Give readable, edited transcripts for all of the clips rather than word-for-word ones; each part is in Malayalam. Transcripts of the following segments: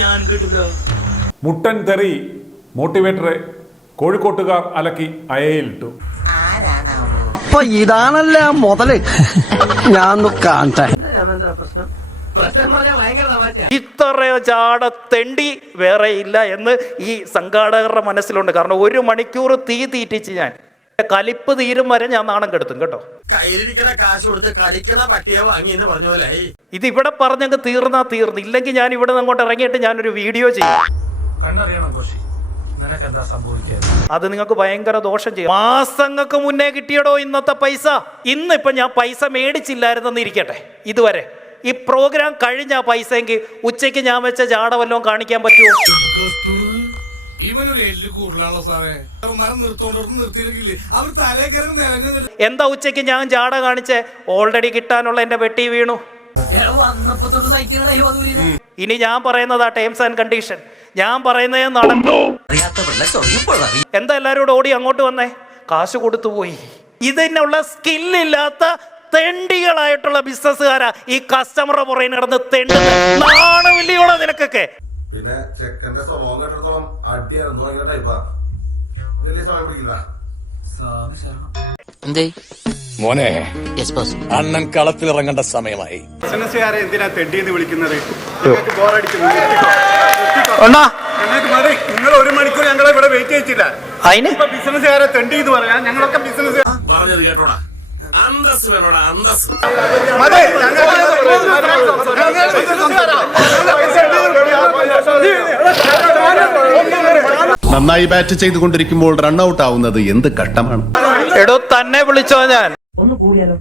ഞാൻ കേട്ടില്ല. മുട്ടൻ തെറി മോട്ടിവേറ്ററെ കോഴിക്കോട്ടുകാർ അലക്കി അയയിലിട്ടു. അപ്പൊ ഇതാണല്ലേ ആ മുതല്. ഞാൻ കാണട്ടെ. ഇത്രയോ ചാട തെണ്ടി വേറെ ഇല്ല എന്ന് ഈ സംഘാടകരുടെ മനസ്സിലുണ്ട്. കാരണം 1 മണിക്കൂർ തീ തീറ്റിച്ച് ഞാൻ കലിപ്പ് തീരും വരെ ഞാൻ നാണം കെടുത്തും കേട്ടോ. കയ്യിലിരിക്കണ കാശ് കൊടുത്ത് കടിക്കണ പട്ടിയെ വാങ്ങി എന്ന് പറഞ്ഞ പോലെ ഇത് ഇവിടെ പറഞ്ഞങ്ങ് തീർന്നു. ഇല്ലെങ്കിൽ ഞാൻ ഇവിടെ നിന്ന് അങ്ങോട്ട് ഇറങ്ങിയിട്ട് ഞാനൊരു വീഡിയോ ചെയ്യും. കണ്ടറിയണം കോശി, നിനക്ക് എന്താ സംഭവിക്കുക? അത് നിങ്ങൾക്ക് ഭയങ്കര ദോഷം ചെയ്യും. മാസങ്ങൾക്ക് മുന്നേ കിട്ടിയടോ ഇന്നത്തെ പൈസ. ഇന്നിപ്പൊ ഞാൻ പൈസ മേടിച്ചില്ലായിരുന്നെന്ന് ഇരിക്കട്ടെ, ഇതുവരെ ഈ പ്രോഗ്രാം കഴിഞ്ഞ പൈസയെങ്കിൽ ഉച്ചയ്ക്ക് ഞാൻ വെച്ച ജാട വല്ലതും കാണിക്കാൻ പറ്റുമോ? എന്താ ഉച്ചയ്ക്ക് ഞാൻ ജാട കാണിച്ചേ? ഓൾറെഡി കിട്ടാനുള്ള എന്റെ വെട്ടി വീണു. ഇനി ഞാൻ പറയുന്നതാ ടേംസ് ആൻഡ് കണ്ടീഷൻ. ഞാൻ പറയുന്നേ നടന്നു. എന്താ എല്ലാവരും ഓടി അങ്ങോട്ട് വന്നേ? കാശ് കൊടുത്തു പോയി. ഇതിനുള്ള സ്കില്ലില്ലാത്ത തെണ്ടികളായിട്ടുള്ള ബിസിനസ്സുകാരാ ഈ കസ്റ്റമറുടെ പുറകെ നടന്ന് തെണ്ടിയോളാം നിനക്കൊക്കെ. പിന്നെ ചെക്കന്റെ സ്വഭാവം കേട്ടിടത്തോളം അടിയായിരുന്നു, ഭയങ്കര ടൈപ്പാ. വലിയ സമയം പിടിക്കില്ല. മോനെ, അണ്ണൻ കളത്തിലിറങ്ങേണ്ട സമയമായി. ബിസിനസ്സുകാരെ എന്തിനാ തെണ്ടിയെന്ന് വിളിക്കുന്നത്? നിങ്ങൾ 1 മണിക്കൂർ ഞങ്ങളെ ഇവിടെ വെയിറ്റ് ചെയ്യിച്ചില്ല. ബിസിനസ്സുകാരെ തെണ്ടി എന്ന് പറയാൻ ഞങ്ങളൊക്കെ ബിസിനസ് പറഞ്ഞത് കേട്ടോടാ. അന്തസ് വേണോടാ, അന്തസ്. നന്നായി ബാറ്റ് ചെയ്തുകൊണ്ടിരിക്കുമ്പോൾ റൺഔട്ട് ആവുന്നത് എന്ത് ഘട്ടമാണ്? എടോ തന്നെ വിളിച്ചോ ഞാൻ. ഒന്ന് കൂടിയാലോ?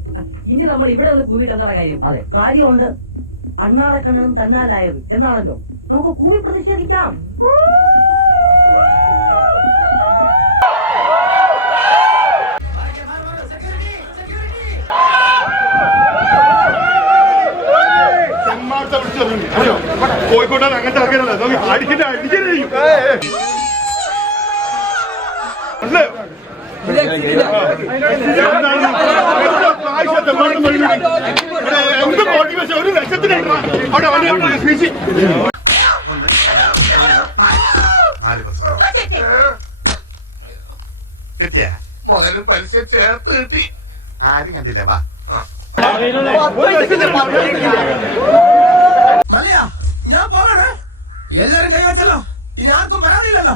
ഇനി നമ്മൾ ഇവിടെ ഒന്ന് കൂവിട്ട് എന്താണ് കാര്യം? അതെ, കാര്യമുണ്ട്. അണ്ണാറക്കണ്ണനും തന്നാലായത് എന്നാണല്ലോ. നമുക്ക് കൂവി പ്രതിഷേധിക്കാം. കോഴിക്കോട്ടാണ് അങ്ങനത്തെ അടിച്ചിട്ട് അടിച്ചിട്ട് ഒരു ലക്ഷത്തിന് കിട്ടിയ മുതലും പലിശ ചേർത്ത് കിട്ടി. ആരും കണ്ടില്ല. വാ മലയാ, ഞാൻ പോവാണ്. എല്ലാരും കൈവച്ചല്ലോ. ഇനി ആർക്കും പരാതിയില്ലല്ലോ.